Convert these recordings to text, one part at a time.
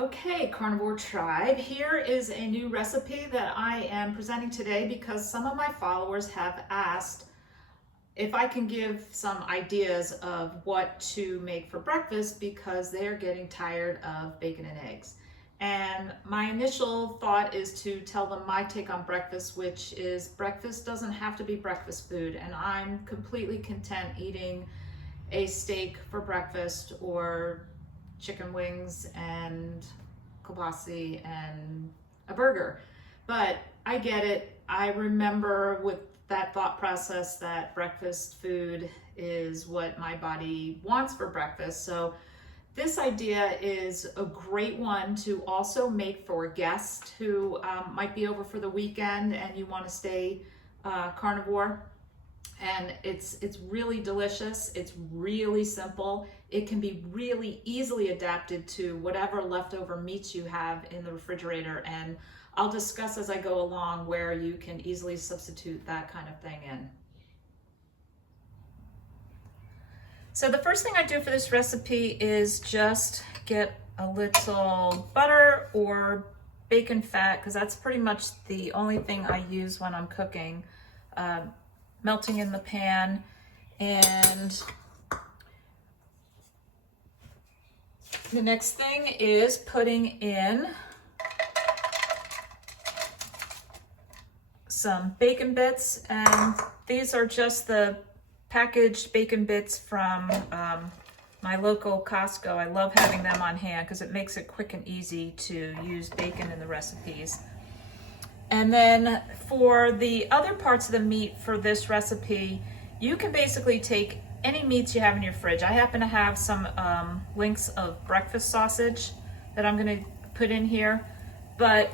Okay, Carnivore Tribe, here is a new recipe that I am presenting today because some of my followers have asked if I can give some ideas of what to make for breakfast because they're getting tired of bacon and eggs. And my initial thought is to tell them my take on breakfast, which is breakfast doesn't have to be breakfast food, and I'm completely content eating a steak for breakfast or chicken wings and kielbasa and a burger. But I get it. I remember with that thought process that breakfast food is what my body wants for breakfast. So this idea is a great one to also make for guests who might be over for the weekend and you want to stay carnivore. And it's really delicious. It's really simple. It can be really easily adapted to whatever leftover meats you have in the refrigerator. And I'll discuss as I go along where you can easily substitute that kind of thing in. So the first thing I do for this recipe is just get a little butter or bacon fat, because that's pretty much the only thing I use when I'm cooking. Melting in the pan, and the next thing is putting in some bacon bits, and these are just the packaged bacon bits from my local Costco. I love having them on hand because it makes it quick and easy to use bacon in the recipes. And then for the other parts of the meat for this recipe, you can basically take any meats you have in your fridge. I happen to have some links of breakfast sausage that I'm gonna put in here, but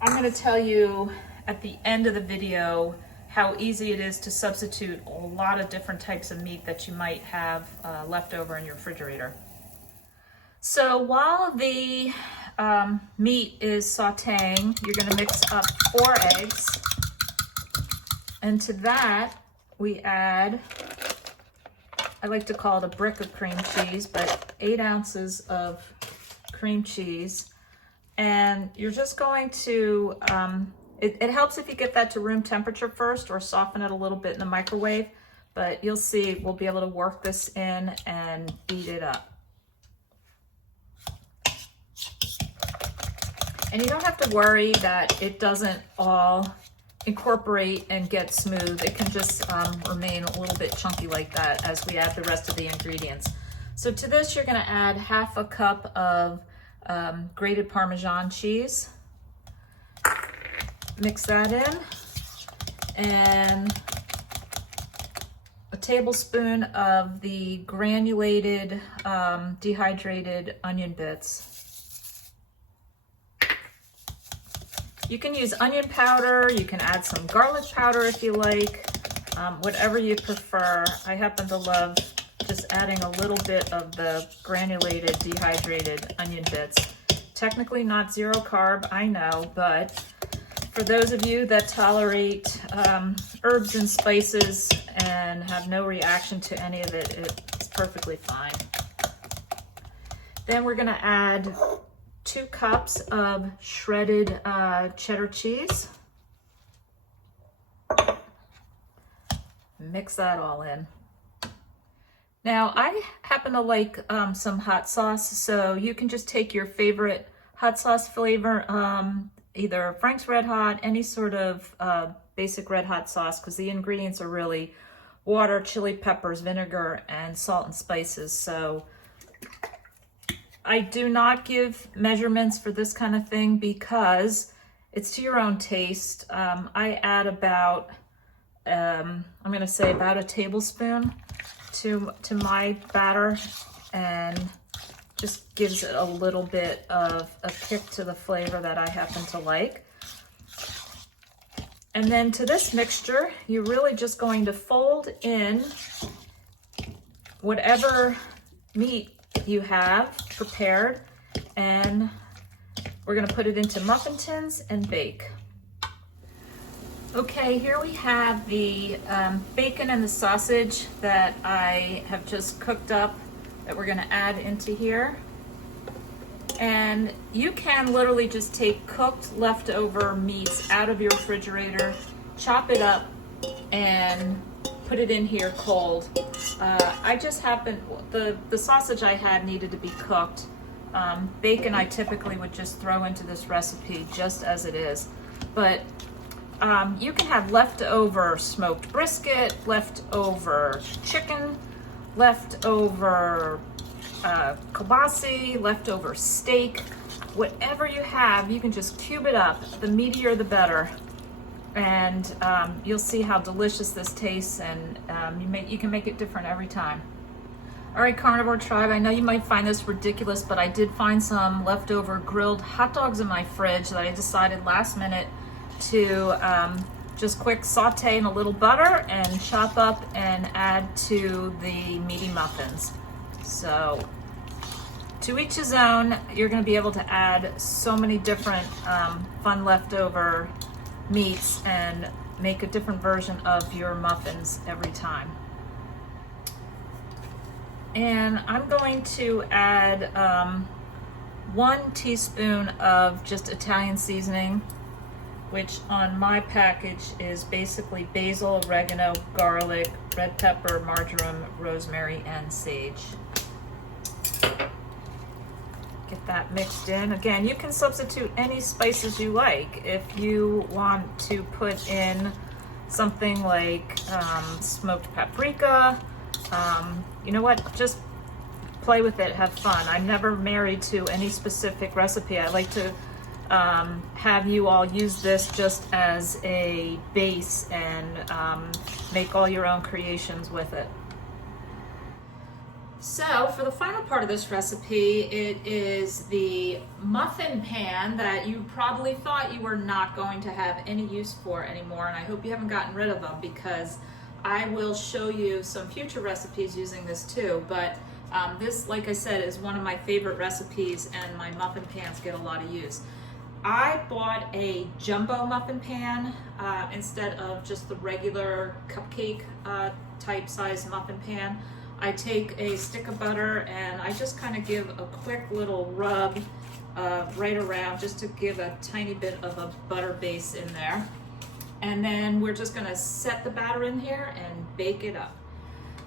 I'm gonna tell you at the end of the video how easy it is to substitute a lot of different types of meat that you might have left over in your refrigerator. So while the meat is sauteing, you're going to mix up 4 eggs, and to that we add, I like to call it a brick of cream cheese, but 8 ounces of cream cheese. And you're just going to, it helps if you get that to room temperature first or soften it a little bit in the microwave, but you'll see we'll be able to work this in and beat it up. And you don't have to worry that it doesn't all incorporate and get smooth. It can just remain a little bit chunky like that as we add the rest of the ingredients. So to this, you're gonna add 1/2 cup of grated Parmesan cheese. Mix that in, and a tablespoon of the granulated dehydrated onion bits. You can use onion powder, you can add some garlic powder if you like, whatever you prefer. I happen to love just adding a little bit of the granulated dehydrated onion bits. Technically not 0 carb, I know, but for those of you that tolerate herbs and spices and have no reaction to any of it, it's perfectly fine. Then we're gonna add 2 cups of shredded cheddar cheese. Mix that all in. Now, I happen to like some hot sauce, so you can just take your favorite hot sauce flavor, either Frank's Red Hot, any sort of basic red hot sauce, because the ingredients are really water, chili peppers, vinegar, and salt and spices. So I do not give measurements for this kind of thing because it's to your own taste. I add about, I'm gonna say about a tablespoon to my batter, and just gives it a little bit of a kick to the flavor that I happen to like. And then to this mixture, you're really just going to fold in whatever meat you have prepared, and we're going to put it into muffin tins and bake. Okay, here we have the bacon and the sausage that I have just cooked up that we're going to add into here. And you can literally just take cooked leftover meats out of your refrigerator, chop it up, and put it in here cold. I just happened, the sausage I had needed to be cooked. Bacon I typically would just throw into this recipe just as it is. But you can have leftover smoked brisket, leftover chicken, leftover kielbasa, leftover steak. Whatever you have, you can just cube it up. The meatier the better. And you'll see how delicious this tastes, and you can make it different every time. All right, Carnivore Tribe, I know you might find this ridiculous, but I did find some leftover grilled hot dogs in my fridge that I decided last minute to just quick saute in a little butter and chop up and add to the meaty muffins. So to each his own. You're going to be able to add so many different fun leftover meats and make a different version of your muffins every time. And I'm going to add 1 teaspoon of just Italian seasoning, which on my package is basically basil, oregano, garlic, red pepper, marjoram, rosemary, and sage. Get that mixed in. Again, you can substitute any spices you like. If you want to put in something like smoked paprika, you know what, just play with it, have fun. I'm never married to any specific recipe. I like to have you all use this just as a base and make all your own creations with it. So for the final part of this recipe, it is the muffin pan that you probably thought you were not going to have any use for anymore, and I hope you haven't gotten rid of them, because I will show you some future recipes using this too. But this, like I said, is one of my favorite recipes, and my muffin pans get a lot of use. I bought a jumbo muffin pan instead of just the regular cupcake type size muffin pan. I take a stick of butter and I just kind of give a quick little rub right around, just to give a tiny bit of a butter base in there. And then we're just gonna set the batter in here and bake it up.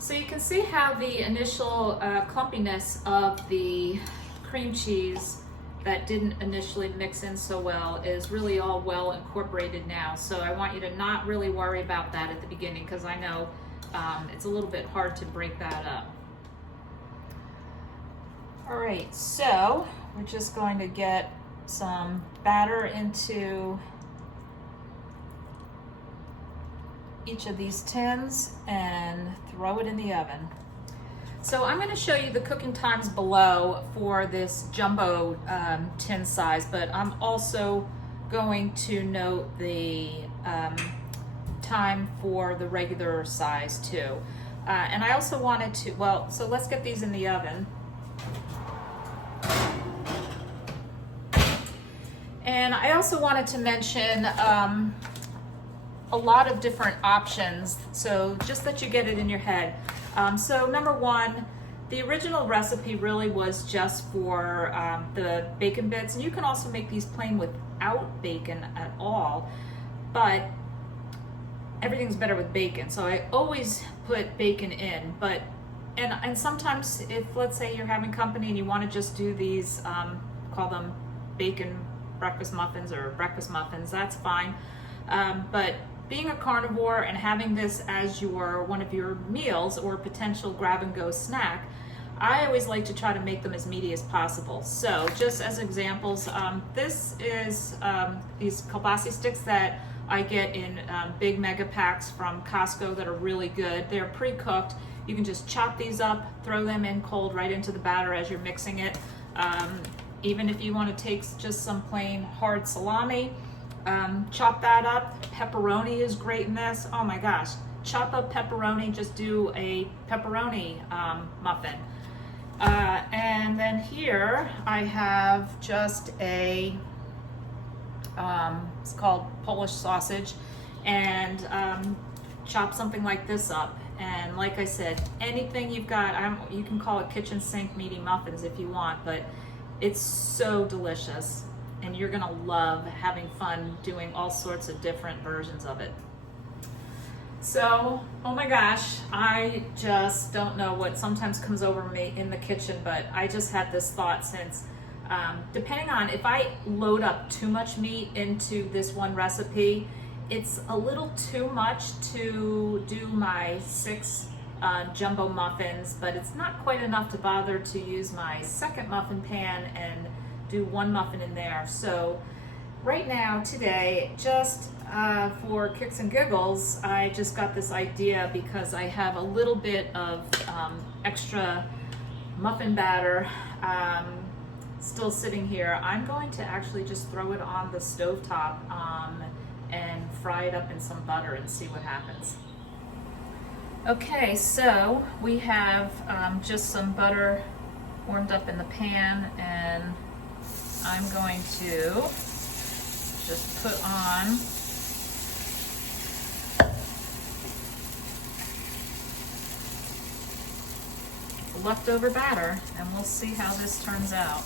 So you can see how the initial clumpiness of the cream cheese that didn't initially mix in so well is really all well incorporated now. So I want you to not really worry about that at the beginning, because I know it's a little bit hard to break that up. All right, so we're just going to get some batter into each of these tins and throw it in the oven. So I'm going to show you the cooking times below for this jumbo tin size, but I'm also going to note the time for the regular size too. And I also wanted to, well, so let's get these in the oven. And I also wanted to mention a lot of different options, so just that you get it in your head. So number one, the original recipe really was just for the bacon bits, and you can also make these plain without bacon at all, but everything's better with bacon, so I always put bacon in. But and sometimes, if let's say you're having company and you want to just do these, call them bacon breakfast muffins or breakfast muffins, that's fine. But being a carnivore and having this as one of your meals or potential grab and go snack, I always like to try to make them as meaty as possible. So just as examples, this is these kielbasa sticks that I get in big mega packs from Costco that are really good. They're pre-cooked. You can just chop these up, throw them in cold right into the batter as you're mixing it. Even if you want to take just some plain hard salami, chop that up. Pepperoni is great in this. Oh my gosh, chop up pepperoni, just do a pepperoni muffin. And then here I have just a it's called Polish sausage, and chop something like this up. And like I said, anything you've got, you can call it kitchen sink meaty muffins if you want, but It's so delicious, and you're gonna love having fun doing all sorts of different versions of it. So, oh my gosh, I just don't know what sometimes comes over me in the kitchen, but I just had this thought since, depending on if I load up too much meat into this one recipe, it's a little too much to do my 6 jumbo muffins, but it's not quite enough to bother to use my second muffin pan and do 1 muffin in there. So right now, today, just for kicks and giggles, I just got this idea because I have a little bit of extra muffin batter still sitting here. I'm going to actually just throw it on the stovetop and fry it up in some butter and see what happens. Okay, so we have just some butter warmed up in the pan, and I'm going to just put on the leftover batter, and we'll see how this turns out.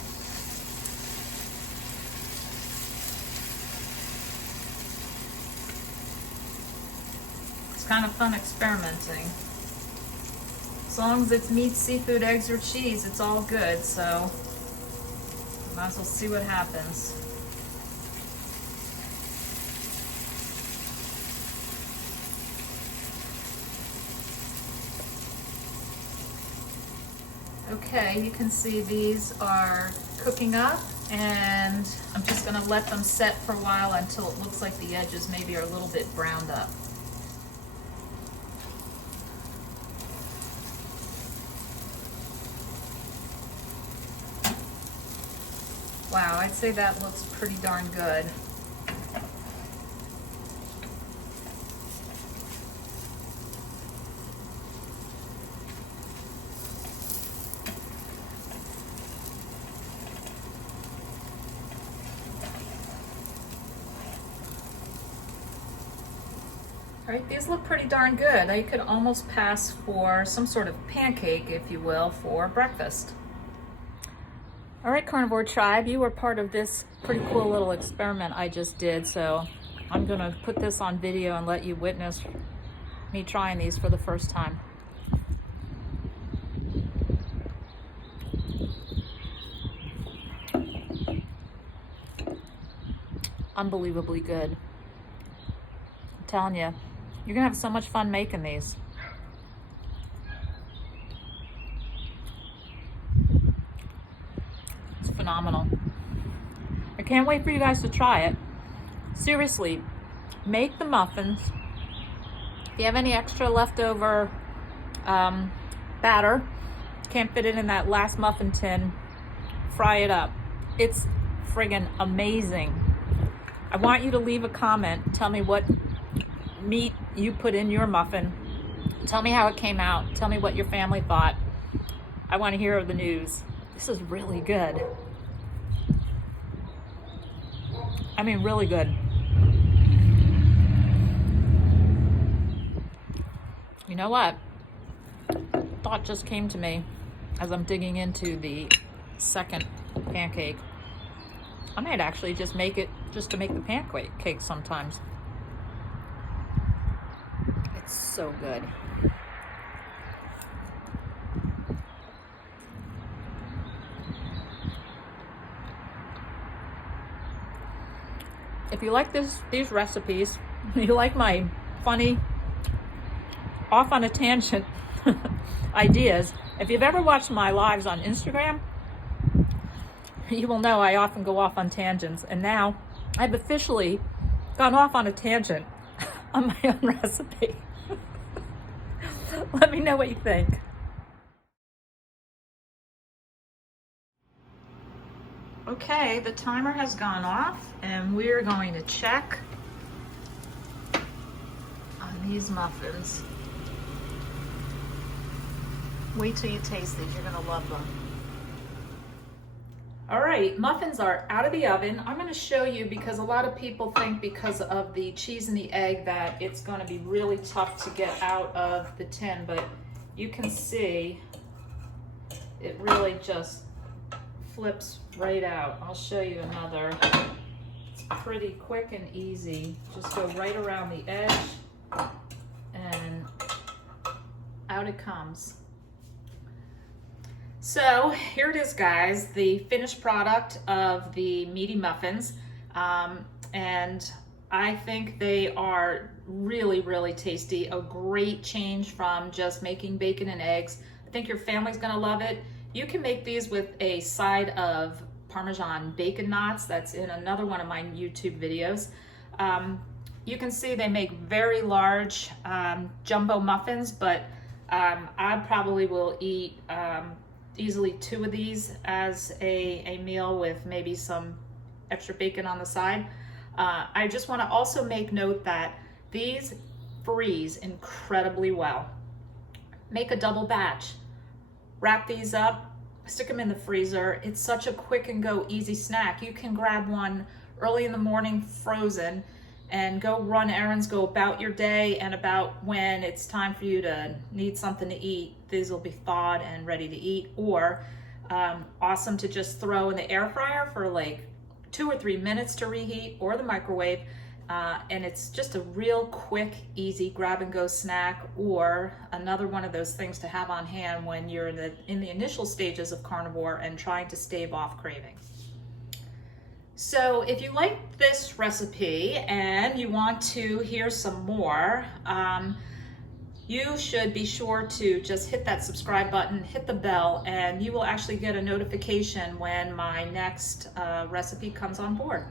Kind of fun experimenting. As long as it's meat, seafood, eggs, or cheese, it's all good, so might as well see what happens. Okay, you can see these are cooking up, and I'm just gonna let them set for a while until it looks like the edges maybe are a little bit browned up. Wow, I'd say that looks pretty darn good. All right, these look pretty darn good. They could almost pass for some sort of pancake, if you will, for breakfast. All right, Carnivore Tribe, you were part of this pretty cool little experiment I just did, so I'm gonna put this on video and let you witness me trying these for the first time. Unbelievably good. I'm telling you, you're gonna have so much fun making these. Phenomenal. I can't wait for you guys to try it. Seriously, make the muffins. If you have any extra leftover batter, can't fit it in that last muffin tin, fry it up. It's friggin' amazing. I want you to leave a comment. Tell me what meat you put in your muffin. Tell me how it came out. Tell me what your family thought. I want to hear the news. This is really good. I mean, really good. You know what? Thought just came to me as I'm digging into the second pancake. I might actually just make it just to make the pancake sometimes. It's so good. If you like these recipes, you like my funny, off on a tangent ideas, if you've ever watched my lives on Instagram, you will know I often go off on tangents, and now I've officially gone off on a tangent on my own recipe. Let me know what you think. Okay, the timer has gone off, and we're going to check on these muffins. Wait till you taste these, you're gonna love them. All right, muffins are out of the oven. I'm gonna show you because a lot of people think because of the cheese and the egg that it's gonna be really tough to get out of the tin, but you can see it really just flips right out. I'll show you another. It's pretty quick and easy. Just go right around the edge and out it comes. So here it is, guys, the finished product of the Meaty muffins. And I think they are really, really tasty. A great change from just making bacon and eggs. I think your family's gonna love it. You can make these with a side of Parmesan bacon knots. That's in another one of my YouTube videos. You can see they make very large jumbo muffins, but I probably will eat easily 2 of these as a meal with maybe some extra bacon on the side. I just want to also make note that these freeze incredibly well. Make a double batch. Wrap these up, stick them in the freezer. It's such a quick and go easy snack. You can grab one early in the morning frozen and go run errands, go about your day, and about when it's time for you to need something to eat, these will be thawed and ready to eat. Or awesome to just throw in the air fryer for like 2 or 3 minutes to reheat, or the microwave. And it's just a real quick, easy grab and go snack, or another one of those things to have on hand when you're in the initial stages of carnivore and trying to stave off cravings. So if you like this recipe and you want to hear some more, you should be sure to just hit that subscribe button, hit the bell, and you will actually get a notification when my next recipe comes on board.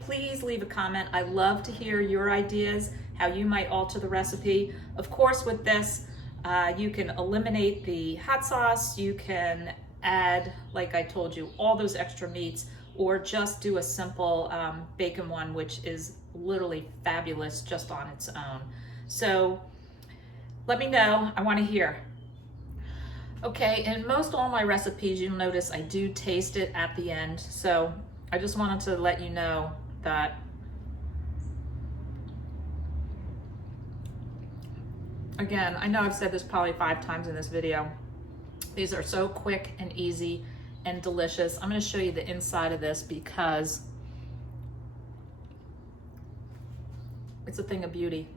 Please leave a comment. I love to hear your ideas, how you might alter the recipe. Of course, with this, you can eliminate the hot sauce, you can add, like I told you, all those extra meats, or just do a simple bacon one, which is literally fabulous just on its own. So let me know, I want to hear. Okay, in most all my recipes, you'll notice I do taste it at the end. So I just wanted to let you know that, again, I know I've said this probably 5 times in this video. These are so quick and easy and delicious. I'm going to show you the inside of this because it's a thing of beauty.